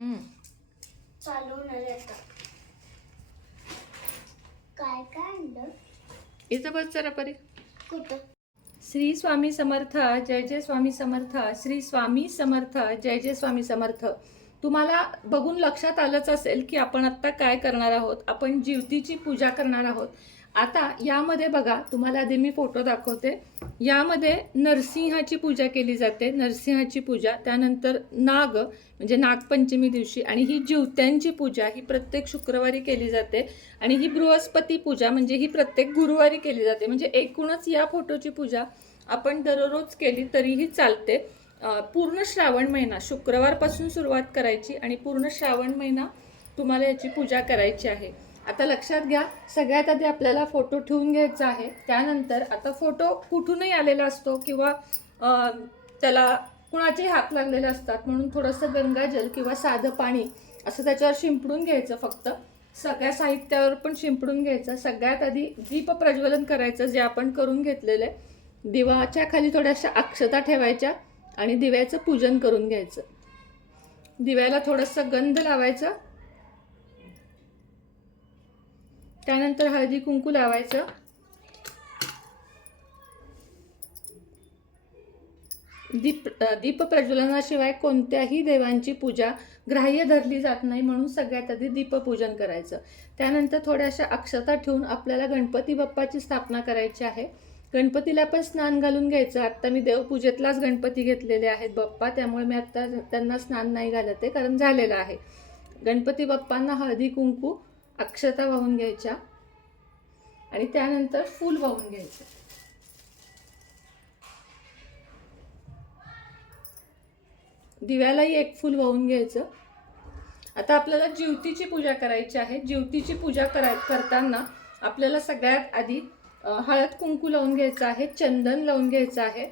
हम्म. चालू होणार आहे आता. काय काय आणलं? इथं बस जरा परी. कुठं? श्री स्वामी समर्थ जय जय स्वामी समर्थ श्री स्वामी समर्थ जय जय स्वामी समर्थ. तुम्हाला बघून लक्षात आलंच असेल की आपण आत्ता काय करणार आहोत? आपण जीवतीची पूजा करणार आहोत. आता यामध्ये बघा तुम्हाला आधी मी फोटो दाखवते. यामध्ये नरसिंहाची पूजा केली जाते. नरसिंहाची पूजा त्यानंतर नाग म्हणजे नागपंचमी दिवशी. आणि ही जीवत्यांची पूजा ही प्रत्येक शुक्रवारी केली जाते. आणि ही बृहस्पती पूजा म्हणजे ही प्रत्येक गुरुवारी केली जाते. म्हणजे एकूणच या फोटोची पूजा आपण दररोज केली तरीही चालते. पूर्ण श्रावण महिना शुक्रवारपासून सुरुवात करायची आणि पूर्ण श्रावण महिना तुम्हाला याची पूजा करायची आहे. आता लक्षात घ्या सगळ्यात आधी आपल्याला फोटो ठेवून घ्यायचा आहे. त्यानंतर आता फोटो कुठूनही आलेला असतो किंवा त्याला कुणाचे हात लागलेले असतात म्हणून थोडंसं गंगाजल किंवा साधं पाणी असं त्याच्यावर शिंपडून घ्यायचं फक्त. सगळ्या साहित्यावर पण शिंपडून घ्यायचं. सगळ्यात आधी दीप प्रज्वलन करायचं जे आपण करून घेतलेलं आहे. दिवाच्या खाली थोड्याशा अक्षता ठेवायच्या आणि दिव्याचं पूजन करून घ्यायचं. दिव्याला थोडंसं गंध लावायचं. त्यानंतर हळदी कुंकू लावायचं. दीप दीप प्रज्वलनाशिवाय कोणत्याही देवांची पूजा ग्राह्य धरली जात नाही म्हणून सगळ्यात आधी दीपपूजन करायचं. त्यानंतर थोड्याशा अक्षता ठेवून आपल्याला गणपती बाप्पाची स्थापना करायची आहे. गणपतीला पण स्नान घालून घ्यायचं. आत्ता मी देवपूजेतलाच गणपती घेतलेले आहेत बाप्पा त्यामुळे मी आत्ता त्यांना स्नान नाही घालत आहे कारण झालेलं आहे. गणपती बाप्पांना हळदी कुंकू अक्षता वाहून घ्यायच्या आणि त्यानंतर फूल वाहून घ्यायचं. दिव्यालाही एक फूल वाहून घ्यायचं. आता आपल्याला ज्योतीची पूजा करायची आहे. ज्योतीची पूजा करा करताना आपल्याला सगळ्यात आधी हळद कुंकू लावून घ्यायचं आहे चंदन लावून घ्यायचं आहे.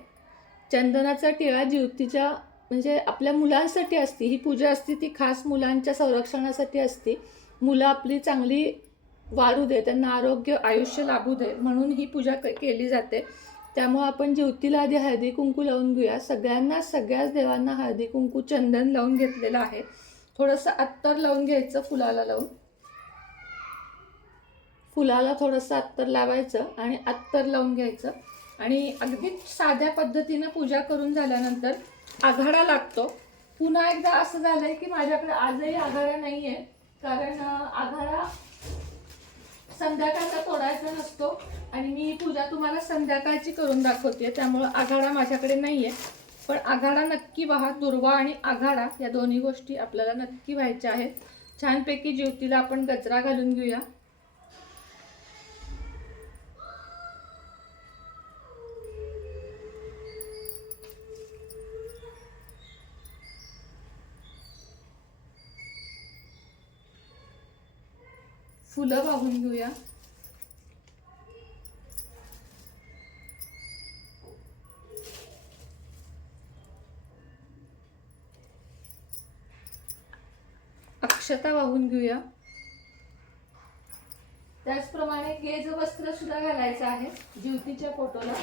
चंदनाचा टिळा ज्योतीच्या म्हणजे आपल्या मुलांसाठी असते. ही पूजा असते ती खास मुलांच्या संरक्षणासाठी असते. मुलं आपली चांगली वाढू दे त्यांना आरोग्य आयुष्य लाभू दे म्हणून ही पूजा क- केली जाते. त्यामुळं आपण ज्योतीला आधी हळदी कुंकू लावून घेऊया. सगळ्यांना सगळ्याच देवांना हळदी कुंकू चंदन लावून घेतलेलं आहे. थोडंसं अत्तर लावून घ्यायचं फुलाला लावून. फुलाला थोडंसं अत्तर लावायचं आणि अत्तर लावून घ्यायचं. आणि अगदी साध्या पद्धतीनं पूजा करून झाल्यानंतर आघाडा लागतो. पुन्हा एकदा असं झालं आहे की माझ्याकडे आजही आघाडा नाही आहे कारण आघाडा संध्याकाळचा तोडायचा नसतो आणि मी पूजा तुम्हाला संध्याकाळची करून दाखवते त्यामुळं आघाडा माझ्याकडे नाही आहे पण आघाडा नक्की व्हा दुर्वा आणि आघाडा या दोन्ही गोष्टी आपल्याला नक्की व्हायच्या आहेत. छानपैकी ज्योतीला आपण गजरा घालून घेऊया. फुलं वाहून घेऊया. अक्षता वाहून घेऊया. त्याचप्रमाणे गेज वस्त्र सुद्धा घालायचं आहे ज्योतीच्या फोटोला.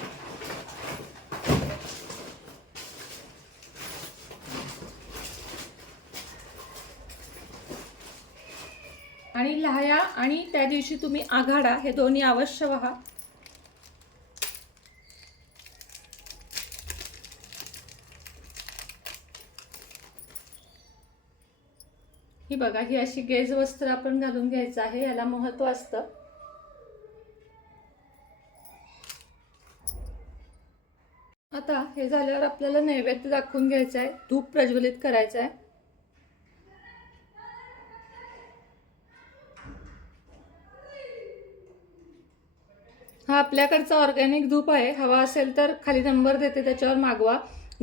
लहाया आणि त्या दिवशी तुम्ही आघाडा हे दोन्ही अवश्य व्हा ही बघा ही अशी गेज वस्त्र आपण घालून घ्यायचं आहे याला महत्त्व असतं. आता हे झाल्यावर आपल्याला नैवेद्य दाखवून घ्यायचं आहे धूप प्रज्वलित करायचं आहे. हा आपल्याकडचा ऑर्गॅनिक धूप आहे. हवा असेल तर खाली नंबर देते त्याच्यावर मागवा.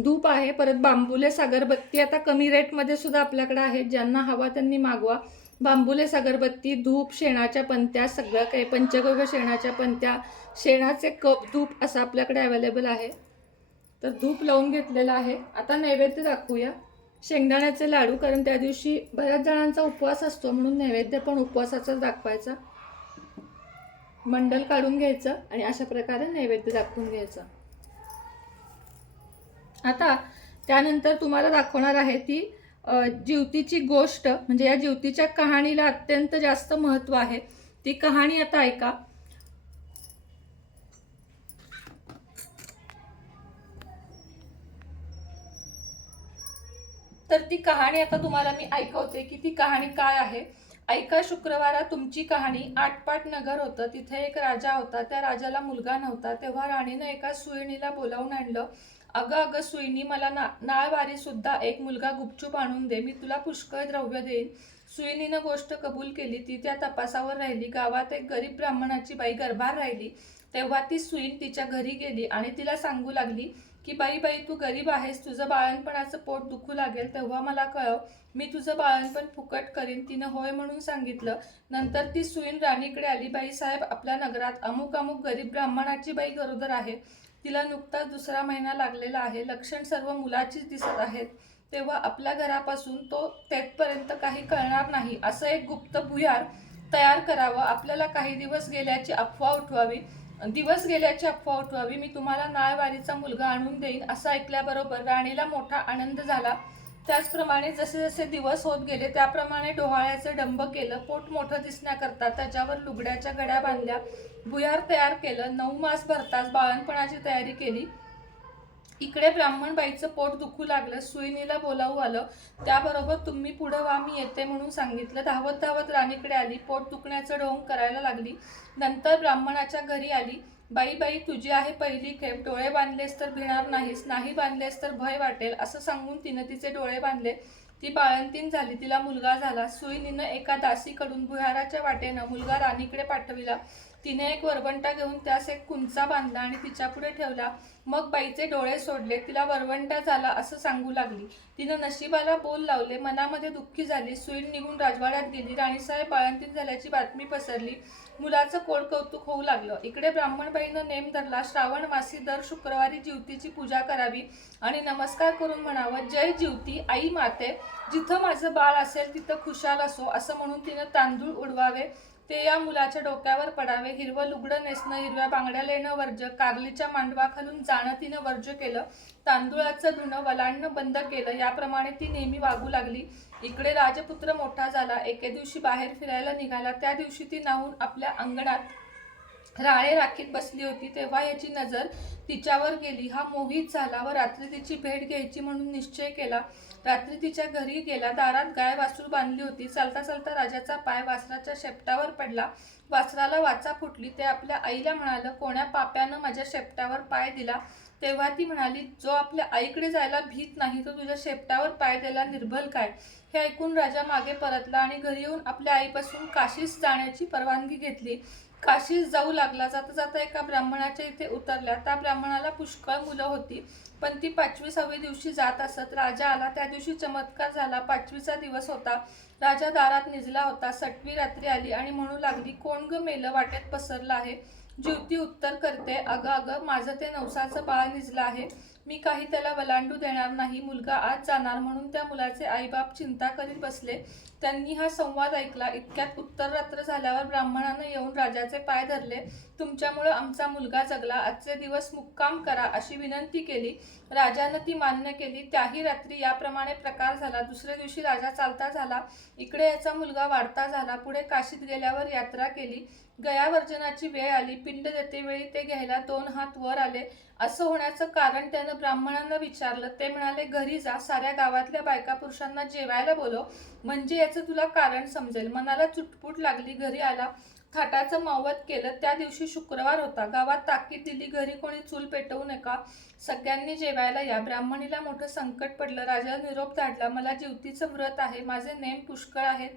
धूप आहे परत बांबुलेस अगरबत्ती आता कमी रेटमध्ये सुद्धा आपल्याकडे आहेत. ज्यांना हवा त्यांनी मागवा. बांबुलेस अगरबत्ती धूप शेणाच्या पंत्या सगळं काही पंचगव्य शेणाच्या पंत्या शेणाचे कप धूप असं आपल्याकडे अवेलेबल आहे. तर धूप लावून घेतलेलं आहे. आता नैवेद्य दाखवूया. शेंगदाण्याचे लाडू कारण त्या दिवशी बऱ्याच जणांचा उपवास असतो म्हणून नैवेद्य पण उपवासाचाच दाखवायचा. मंडल काढून घ्यायचं आणि अशा प्रकारे नैवेद्य दाखवून घ्यायचं. आता त्यानंतर तुम्हाला दाखवणार आहे ती जीवतीची जिवतीची गोष्ट म्हणजे या जिवतीच्या कहाणीला अत्यंत जास्त महत्त्व आहे. ती कहाणी आता ऐका. तर ती कहाणी आता तुम्हाला मी ऐकवते की ती कहाणी काय आहे. ऐका शुक्रवारा तुमची कहाणी आटपाट नगर होतं. तिथे एक राजा होता. त्या राजाला मुलगा नव्हता. तेव्हा राणीनं एका सुईणीला बोलावून आणलं अगं अगं सुईणी मला ना नाळवारी सुद्धा एक मुलगा गुपचूप आणून दे. मी तुला पुष्कळ द्रव्य देईन. सुईणीनं गोष्ट कबूल केली. ती त्या तपासावर राहिली. गावात एक गरीब ब्राह्मणाची बाई गर्भार राहिली. तेव्हा ती सुईण तिच्या घरी गेली आणि तिला सांगू लागली की बाई बाई तू गरीब आहेस तुझं बाळणपणाचं पोट दुखू लागेल तेव्हा मला कळव. मी तुझं बाळणपण फुकट करीन तिनं होय म्हणून सांगितलं. नंतर ती सुईन राणीकडे आली. बाई साहेब आपल्या नगरात अमुक अमुक गरीब ब्राह्मणाची बाई गरोदर आहे. तिला नुकताच दुसरा महिना लागलेला आहे. लक्षण सर्व मुलाचीच दिसत आहेत. तेव्हा आपल्या घरापासून तो तेथपर्यंत काही कळणार नाही. असं एक गुप्त भुयार तयार करावं. आपल्याला काही दिवस गेल्याची अफवा उठवावी. दिवस गेल्याची अफवा उठवावी मी तुम्हाला नाळवारीचा मुलगा आणून देईन असं ऐकल्याबरोबर राणीला मोठा आनंद झाला. त्याचप्रमाणे जसे जसे दिवस होत गेले त्याप्रमाणे डोहाळ्याचं डंब केलं पोट मोठं दिसण्याकरता त्याच्यावर लुगड्याच्या गड्या बांधल्या भुयार तयार केलं नऊ मास भरताच बाळणपणाची तयारी केली. इकडे ब्राह्मण बाईचं पोट दुखू लागलं सुईनीला बोलावू आलं. त्याबरोबर तुम्ही पुढं वा मी येते म्हणून सांगितलं. धावत धावत राणीकडे आली. पोट दुखण्याचं ढोंग करायला लागली. नंतर ब्राह्मणाच्या घरी आली. बाई बाई तुझी आहे पहिली खेप. डोळे बांधलेस तर भिणार नाहीस. नाही बांधलेस तर भय वाटेल. असं सांगून तिनं तिचे डोळे बांधले. ती बाळंतीण झाली. तिला मुलगा झाला. सुईनीनं एका दासीकडून भुयाराच्या वाटेनं मुलगा राणीकडे पाठविला. तिने एक वरवंटा घेऊन त्यास एक कुंचा बांधला आणि तिच्यापुढे ठेवला. मग बाईचे डोळे सोडले. तिला वरवंटा झाला असं सांगू लागली. तिनं नशिबाला बोल लावले. मनामध्ये दुःखी झाली. सुईन निघून राजवाड्यात गेली. राणीसाहेब बाळंतीन झाल्याची बातमी पसरली. मुलाचं कोड कौतुक होऊ लागलं? इकडे ब्राह्मणबाईनं नेम धरला. श्रावण मासी दर शुक्रवारी जीवतीची पूजा करावी आणि नमस्कार करून म्हणावं जय जीवती आई माते जिथं माझं बाळ असेल तिथं खुशाल असो असं म्हणून तिनं तांदूळ उडवावे. ते या मुलाच्या डोक्यावर पडावे. हिरवं लुगडं नेसणं हिरव्या बांगड्या लेणं वर्ज कारलीच्या मांडवाखालून जाणं तिनं वर्ज केलं. तांदुळाचं धुणं वलांडणं बंद केलं. याप्रमाणे ती नेहमी वागू लागली. इकडे राजपुत्र मोठा झाला. एके दिवशी बाहेर फिरायला निघाला. त्या दिवशी ती नाहून आपल्या अंगणात राळे राखीत बसली होती. तेव्हा याची नजर तिच्यावर गेली. हा मोहित झाला व रात्री तिची भेट घ्यायची म्हणून निश्चय केला. रात्री तिच्या घरी गेला. दारात गाय वासरू बांधली होती. चालता चालता राजाचा पाय वासराच्या शेपटावर पडला. वासराला वाचा फुटली. ते आपल्या आईला म्हणालं कोण्या पाप्यानं माझ्या शेपटावर पाय दिला? तेव्हा ती म्हणाली जो आपल्या आईकडे जायला भीत नाही तो तुझ्या शेपटावर पाय द्यायला निर्भल काय? हे ऐकून राजा मागे परतला आणि घरी येऊन आपल्या आईपासून काशीस जाण्याची परवानगी घेतली. काशीस जाऊ लागला जाता जाता एका ब्राह्मणाच्या इथे उतरल्या त्या ब्राह्मणाला पुष्कळ मुलं होती. पण ती पाचवी सहावी दिवशी जात असत. राजा आला. त्या दिवशी चमत्कार झाला. पाचवीचा दिवस होता. राजा दारात निजला होता. सटवी रात्री आली आणि म्हणू लागली कोण ग मेलं वाटेत पसरलं आहे? ज्योती उत्तर करते. अगं अगं माझं ते नवसाचं बाळ निजलं आहे. मी काही त्याला वलांडू देणार नाही मुलगा आज जाणार म्हणून त्या मुलाचे आईबाप चिंता करीत बसले. त्यांनी हा संवाद ऐकला. इतक्यात उत्तर रात्र झाल्यावर ब्राह्मणानं येऊन राजाचे पाय धरले. तुमच्यामुळं आमचा मुलगा जगला. आजचे दिवस मुक्काम करा अशी विनंती केली. राजानं ती मान्य केली. त्याही रात्री याप्रमाणे प्रकार झाला. दुसऱ्या दिवशी राजा चालता झाला. इकडे याचा मुलगा वाढता झाला. पुढे काशीत गेल्यावर यात्रा केली. गयावर्जनाची वेळ आली पिंड देते वेळी ते घ्यायला दोन हात वर आले. असं होण्याचं कारण त्यानं ब्राह्मणांना विचारलं. ते म्हणाले घरी जा साऱ्या गावातल्या बायका पुरुषांना जेवायला बोलव. म्हणजे याचं तुला कारण समजेल. मनाला चुटपुट लागली घरी आला थाटाचं मावत केलं. त्या दिवशी शुक्रवार होता. गावात ताकीद दिली घरी कोणी चूल पेटवू नका. सगळ्यांनी जेवायला या. ब्राह्मणीला मोठं संकट पडलं. राजाला निरोप धाडला मला जीवतीचं व्रत आहे. माझे नेम पुष्कळ आहेत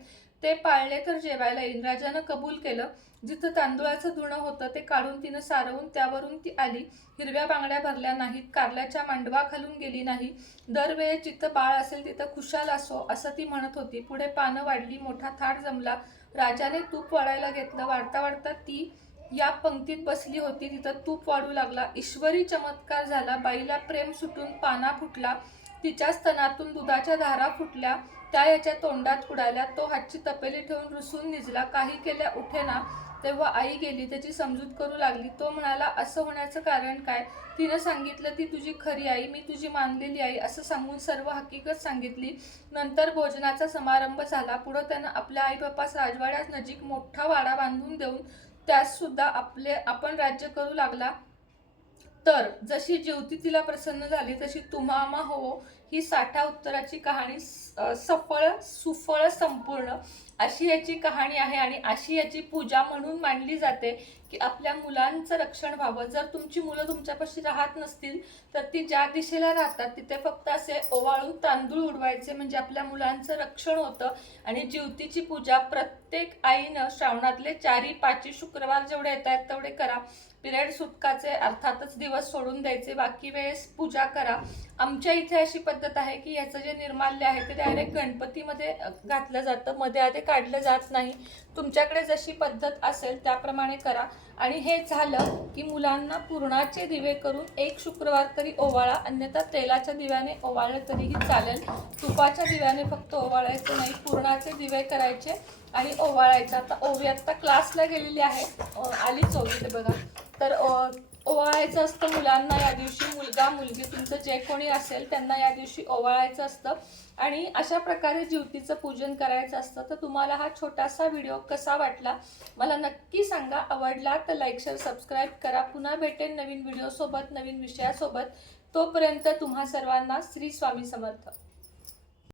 ते पाळले तर जेवायला येईन राजानं कबूल केलं. जिथं तांदुळाचं धुणं होतं ते काढून तिनं सारवून त्यावरून ती आली. हिरव्या बांगड्या भरल्या नाहीत कारल्याच्या मांडवा खालून गेली नाही. दरवेळेस जिथं बाळ असेल तिथं खुशाल असो असं ती म्हणत होती. पुढे पानं वाढली मोठा थाट जमला. राजाने तूप वाढायला घेतलं. वाढता वाढता ती या पंक्तीत बसली होती. तिथं तूप वाढू लागला. ईश्वरी चमत्कार झाला. बाईला प्रेम सुटून पाना फुटला. तिच्या स्तनातून दुधाच्या धारा फुटल्या त्या याच्या तोंडात उडाल्या. तो हातची तपेली ठेवून रुसून निजला. काही केल्या उठेना तेव्हा आई गेली. त्याची समजूत करू लागली. तो म्हणाला असं होण्याचं कारण काय? तिनं सांगितलं ती तुझी खरी आई मी तुझी मानलेली आई असं सांगून सर्व हकीकत सांगितली. नंतर भोजनाचा समारंभ झाला. पुढं त्यानं आपल्या आईबापास राजवाड्यास नजीक मोठा वाडा बांधून देऊन त्यास सुद्धा आपले आपण राज्य करू लागला. तर जशी ज्योती तिला प्रसन्न झाली तशी तुम्हामा हो ही साठा उत्तराची कहाणी सफळ सुफळ संपूर्ण अशी याची कहाणी आहे आणि अशी याची पूजा म्हणून मांडली जाते की आपल्या मुलांचं रक्षण व्हावं. जर तुमची मुलं तुमच्यापाशी राहत नसतील तर ती ज्या दिशेला राहतात तिथे फक्त असे ओवाळून तांदूळ उडवायचे म्हणजे आपल्या मुलांचं रक्षण होतं. आणि ज्योतीची पूजा प्रत्येक आईनं श्रावणातले चारी पाची शुक्रवार जेवढे येत आहेत तेवढे करा. पिरियड सुटकाचे अर्थातच दिवस सोडून द्यायचे. बाकी वेळेस पूजा करा. आमच्या इथे अशी पद्धत आहे की याचं जे निर्माल्य आहे ते डायरेक्ट गणपतीमध्ये घातलं जातं. मध्ये आधी काढलं जात नाही. तुमच्याकडे जशी पद्धत असेल त्याप्रमाणे करा. आणि हे झालं की मुलांना पूर्णाचे दिवे करून एक शुक्रवार तरी ओवाळा अन्यथा तेलाच्या दिव्याने ओवाळलं तरीही चालेल. तुपाच्या दिव्याने फक्त ओवाळायचं नाही पूर्णाचे दिवे करायचे आणि ओवाळायचं. आता ओवी आत्ता क्लासला गेलेली आहे. आली आलीच ते बघा. तर ओवाळायचं असतं मुलांना या दिवशी. मुलगा मुलगी तुमचं जे कोणी असेल त्यांना या दिवशी ओवाळायचं असतं. आणि अशा प्रकारे ज्योतीचं पूजन करायचं असतं. तर तुम्हाला हा छोटासा व्हिडिओ कसा वाटला? मला नक्की सांगा. आवडला तर लाईक शेअर सबस्क्राईब करा. पुन्हा भेटेन नवीन व्हिडिओसोबत नवीन विषयासोबत. तोपर्यंत तुम्हा सर्वांना श्री स्वामी समर्थ.